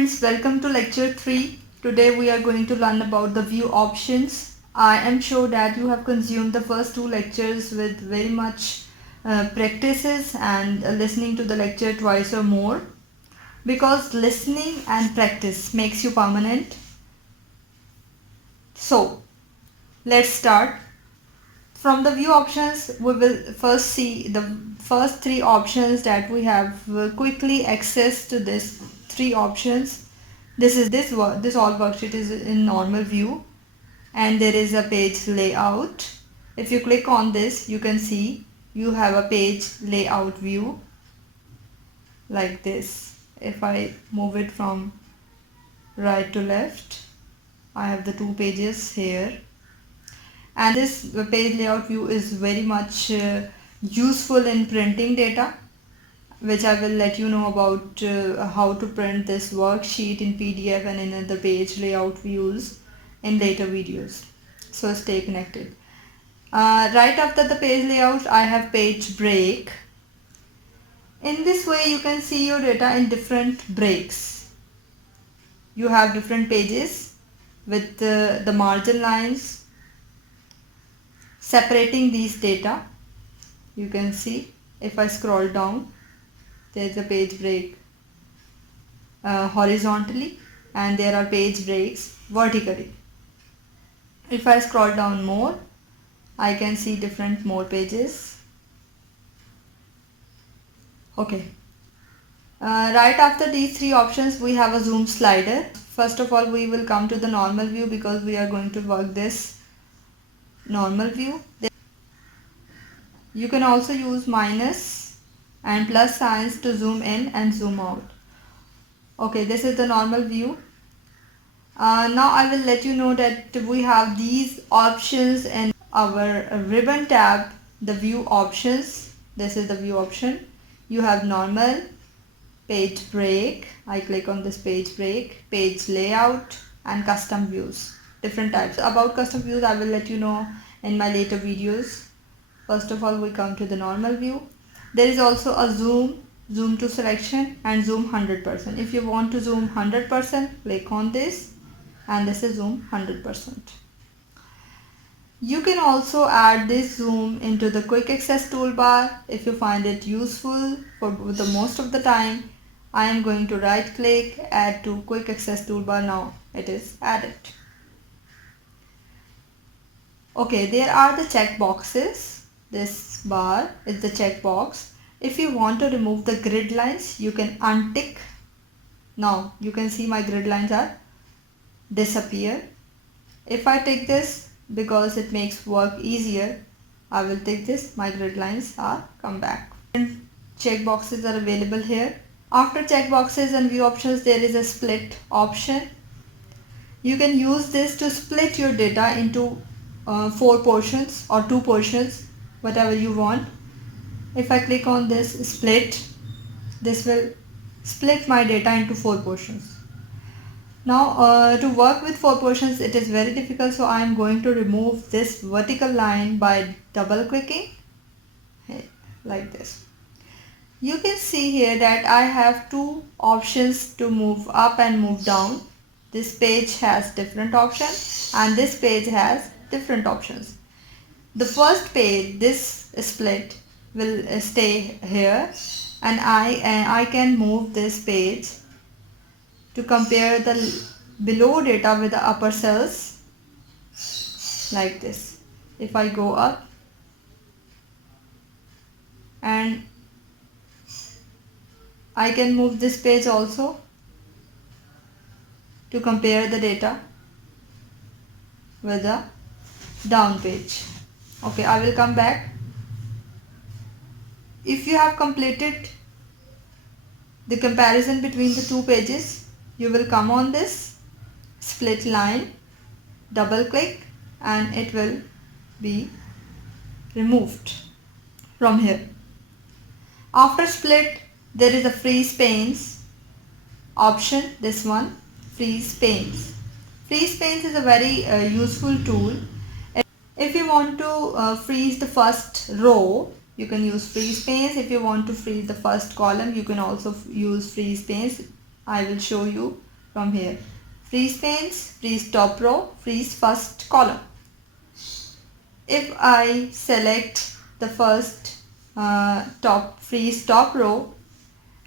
friends, welcome to lecture 3. Today we are going to learn about the view options. I am sure that you have consumed the first two lectures with very much practices and listening to the lecture twice or more, because listening and practice makes you permanent. So let's start. From the view options, we will first see the first three options that we have. We'll quickly access to this three options. This all worksheet is in normal view, and there is a page layout. If you click on this, you can see you have a page layout view like this. If I move it from right to left, I have the two pages here. And this page layout view is very much useful in printing data, which I will let you know about how to print this worksheet in PDF and in other page layout views in later videos. So stay connected. Right after the page layout, I have page break. In this way, you can see your data in different breaks. You have different pages with the margin lines separating these data. You can see if I scroll down, there is a page break horizontally, and there are page breaks vertically. If I scroll down more, I can see different more pages. Okay. Right after these three options, we have a zoom slider. First of all, we will come to the normal view because we are going to work this normal view. You can also use minus and plus signs to zoom in and zoom out. Okay, this is the normal view. Now I will let you know that we have these options in our ribbon tab, the view options. This is the view option. You have normal, page break. I click on this page break, page layout, and custom views. Different types. About custom views, I will let you know in my later videos. First of all, we come to the normal view. There is also a zoom to selection, and zoom 100%. If you want to zoom 100%, click on this, and this is zoom 100%. You can also add this zoom into the quick access toolbar if you find it useful. For the most of the time, I am going to right click, add to quick access toolbar. Now it is added. Okay, there are the check boxes. This bar is the check box. If you want to remove the grid lines, you can untick. Now you can see my grid lines are disappear. If I tick this, because it makes work easier, I will tick this, my grid lines are come back. Check boxes are available here. After check boxes and view options, there is a split option. You can use this to split your data into 4 portions or 2 portions, whatever you want. If I click on this split, this will split my data into 4 portions. Now to work with 4 portions, it is very difficult, so I am going to remove this vertical line by double clicking like this. You can see here that I have 2 options to move up and move down. This page has different options and this page has different options. The first page, this split, will stay here, and I can move this page to compare the below data with the upper cells like this. If I go up, and I can move this page also to compare the data with the down page. Okay, I will come back. If you have completed the comparison between the 2 pages, you will come on this split line, double click, and it will be removed from here. After split, there is a freeze panes option. This one, freeze panes. Freeze panes is a very useful tool. If you want to freeze the first row, you can use freeze panes. If you want to freeze the first column, you can also use freeze panes. I will show you from here. Freeze panes, freeze top row, freeze first column. If I select the first freeze top row,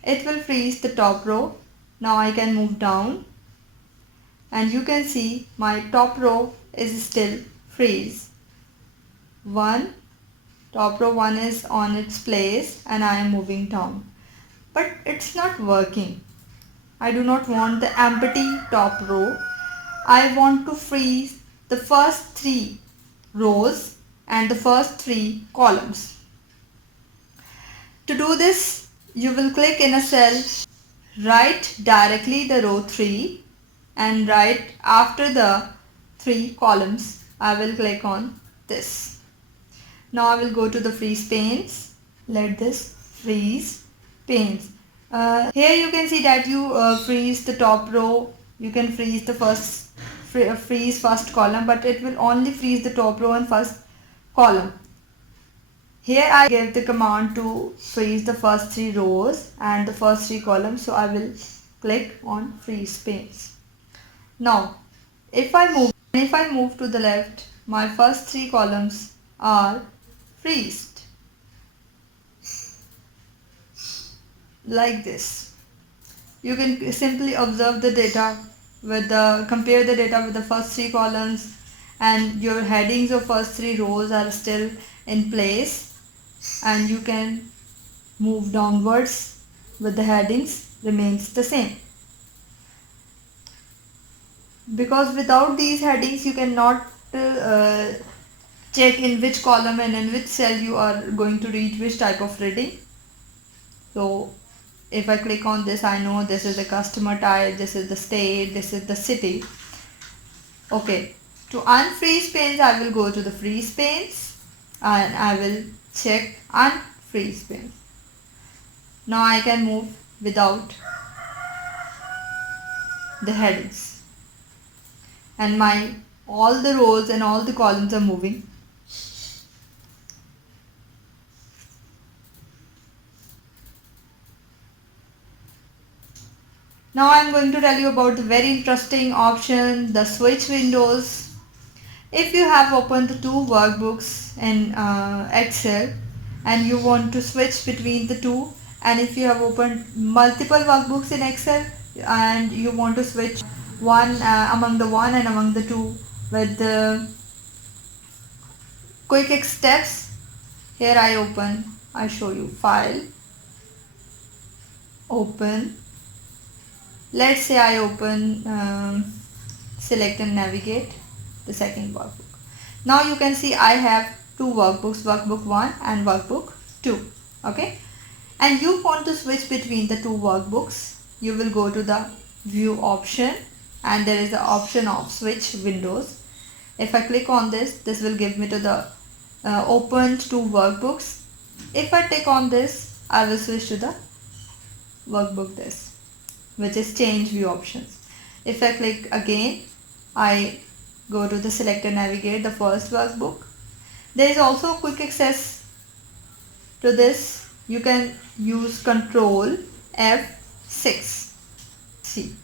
it will freeze the top row. Now I can move down and you can see my top row is still freeze. Top row 1 is on its place and I am moving down. But it's not working. I do not want the empty top row. I want to freeze the first 3 rows and the first 3 columns. To do this, you will click in a cell, write directly the row 3 and right after the 3 columns, I will click on this. Now I will go to the freeze panes. Let this freeze panes. Here you can see that you freeze the top row. You can freeze the freeze first column, but it will only freeze the top row and first column. Here I give the command to freeze the first 3 rows and the first 3 columns, so I will click on freeze panes. Now if I move to the left, my first 3 columns are freezed like this. You can simply observe the data compare the data with the first 3 columns, and your headings of first 3 rows are still in place, and you can move downwards with the headings remains the same. Because without these headings you cannot check in which column and in which cell you are going to read which type of reading. So if I click on this, I know this is the customer type, this is the state, this is the city. Okay, to unfreeze panes I will go to the freeze panes and I will check unfreeze panes. Now I can move without the headings and all the rows and all the columns are moving. Now I am going to tell you about the very interesting option, the switch windows. If you have opened the 2 workbooks in Excel and you want to switch between the 2, and if you have opened multiple workbooks in Excel and you want to switch among the 1 and among the 2 with the quick steps, here I show you file, open. Let's say I open select and navigate the second workbook. Now you can see I have 2 workbooks, workbook 1 and workbook 2. Okay, and you want to switch between the 2 workbooks. You will go to the view option and there is the option of switch windows. If I click on this will give me to the opened 2 workbooks. If I click on this, I will switch to the workbook which is change view options. If I click again, I go to the select and navigate the first workbook. There is also quick access to this. You can use Control F6. See,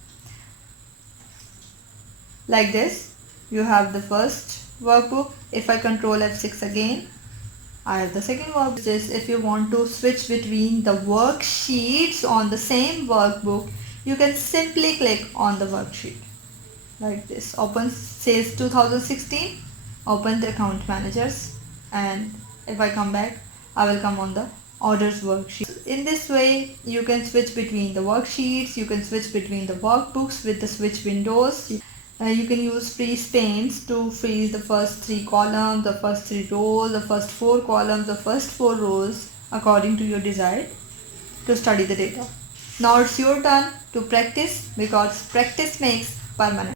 like this you have the first workbook. If I Control F6 again, I have the second workbook. Which is if you want to switch between the worksheets on the same workbook, you can simply click on the worksheet like this. Open sales 2016, open the account managers, and if I come back, I will come on the orders worksheet. In this way you can switch between the worksheets, you can switch between the workbooks with the switch windows. You can use freeze panes to freeze the first 3 columns, the first 3 rows, the first 4 columns, the first 4 rows according to your desire to study the data. Now it's your turn to practice, because practice makes permanent.